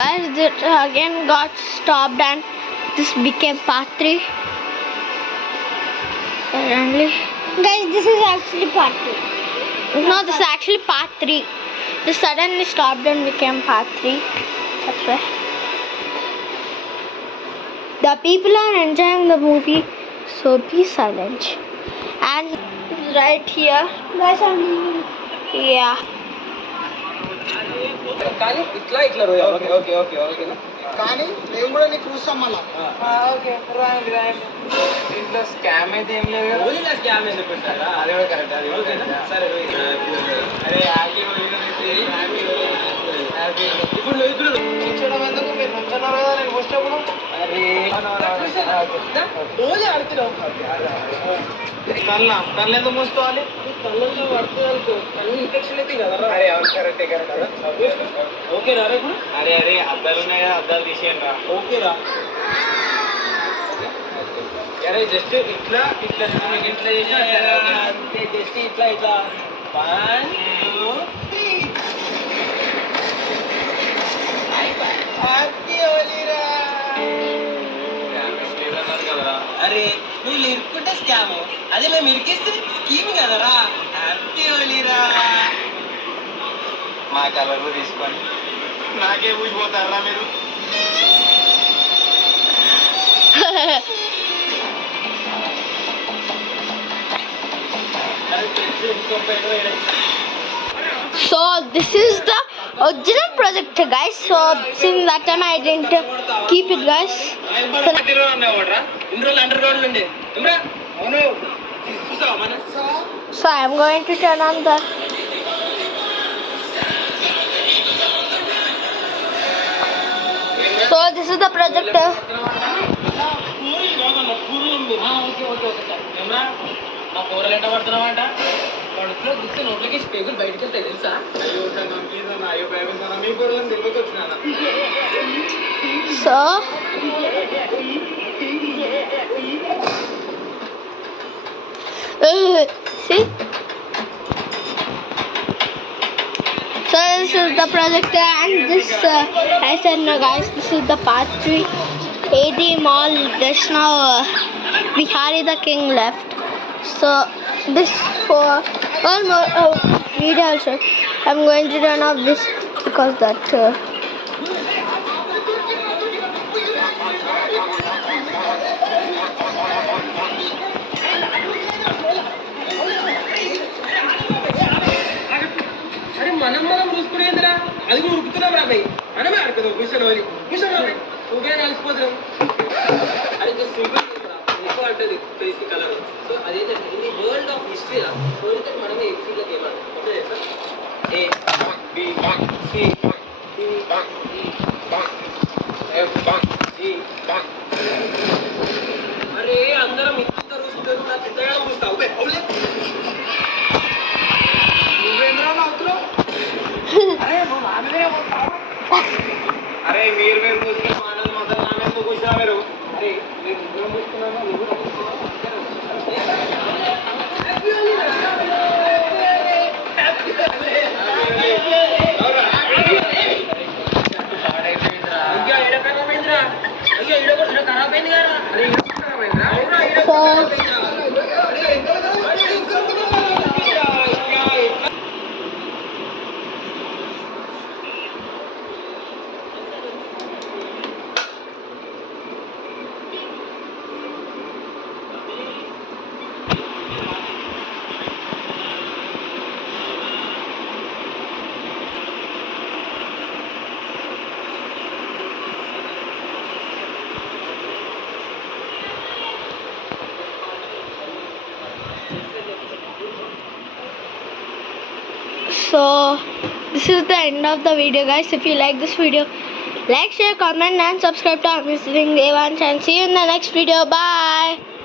Guys, it again got stopped and this became part 3. Apparently. Guys, this is actually part 2. No, this is actually part 3. This suddenly stopped and became part 3. That's why. The people are enjoying the movie, so be silent. And right here. Guys, I'm leaving. Yeah. కానీ ఇట్లా రోజు ఓకే కానీ మేము కూడా నీకు చూస్తాం మళ్ళా ఓకే దీంట్లో స్కామ్ అయితే ఏం లేదు కదా స్కామ్ ఎందుకు పెట్టారా అది కూడా కరెక్ట్ అది ఓకేనా సరే అరే ఇప్పుడు కూర్చోడం ఎందుకు మీరు నుంచున్నారు కదా నేను వచ్చినప్పుడు అరే రోజు ఆడుతున్నావు కళ్ళు ఎందుకు మూసుకోవాలి కళ్ళల్లో పడుతుంది కళ్ళు ఇన్ఫెక్షన్ అయితే కదా అరే అవును కరెక్టే ఓకేరా రే ఇప్పుడు అరే అద్దాలు ఉన్నాయి కదా అద్దాలు తీసేయండి రా ఓకేరా అరే జస్ట్ ఇట్లా మీకు ఇట్లా చేసి అంతే జస్ట్ ఇట్లా 1 2 3 హ్యాపీ హోలీరా అరే నువ్వు ఇరుక్కుంటే స్కామ్ అదే మేము ఇరికిస్తే స్కీమ్ కదరా హ్యాపీ హోలీరా మా కలర్లు తీసుకొని నాకే ఊసిపోతారా మీరు So this is the original project, guys. So since that time I didn't keep it, guys. So I'm going to turn on the. So this is the projector. నా కూరలు ఎంట పడుతున్నామంట కడుపులో దిక్కు నోట్లకి స్పేగులు బయటకు వెళ్తాయి తెలుసా అయ్యో భయపడుతున్నా మీ కూరలను తెలియక వచ్చినా So see. So this is the projector and this I said no guys, this is the part 3 AD Mall. There's now Bihari the King left. So this for one more video also. I'm going to turn off this because that మనం చూసుకునేదిరా అది కూడా ఉరుకుతున్నాం రా భయ్ మనమే ఆడుకుందాం కూర్చొని ఊకే కలిసిపోతున్నాం అది సింపుల్ ఎక్కువ అంటది ఫేస్ కలర్ సో అదేంటంటే in the world of history రా కోరితే మనమే ఎక్స్ట్రీలో గేమ్ ఆడతాం okay sir A B C D F G అరే అందరం ఇంత చూస్తారు నాకు ఇంతగా చూస్తావు అవులే నువ్వేంద్రా అవుతున్నావు అరే మీరు కూర్చుని మాటలు మొత్తం నా మీద కూర్చున్నా మీరు అరే మీరు దూరం కూర్చున్నాను నువ్వు ఇంకా ఇడ ఖరాబ్ అయిందిరా అయ్యో ఇడ కూడా ఖరాబ్ అయింది కదా అరే ఇడ ఖరాబ్ అయిందిరా So this is the end of the video, guys. If you like this video, like, share, comment and subscribe to Amazing Devans, and see you in the next video. Bye.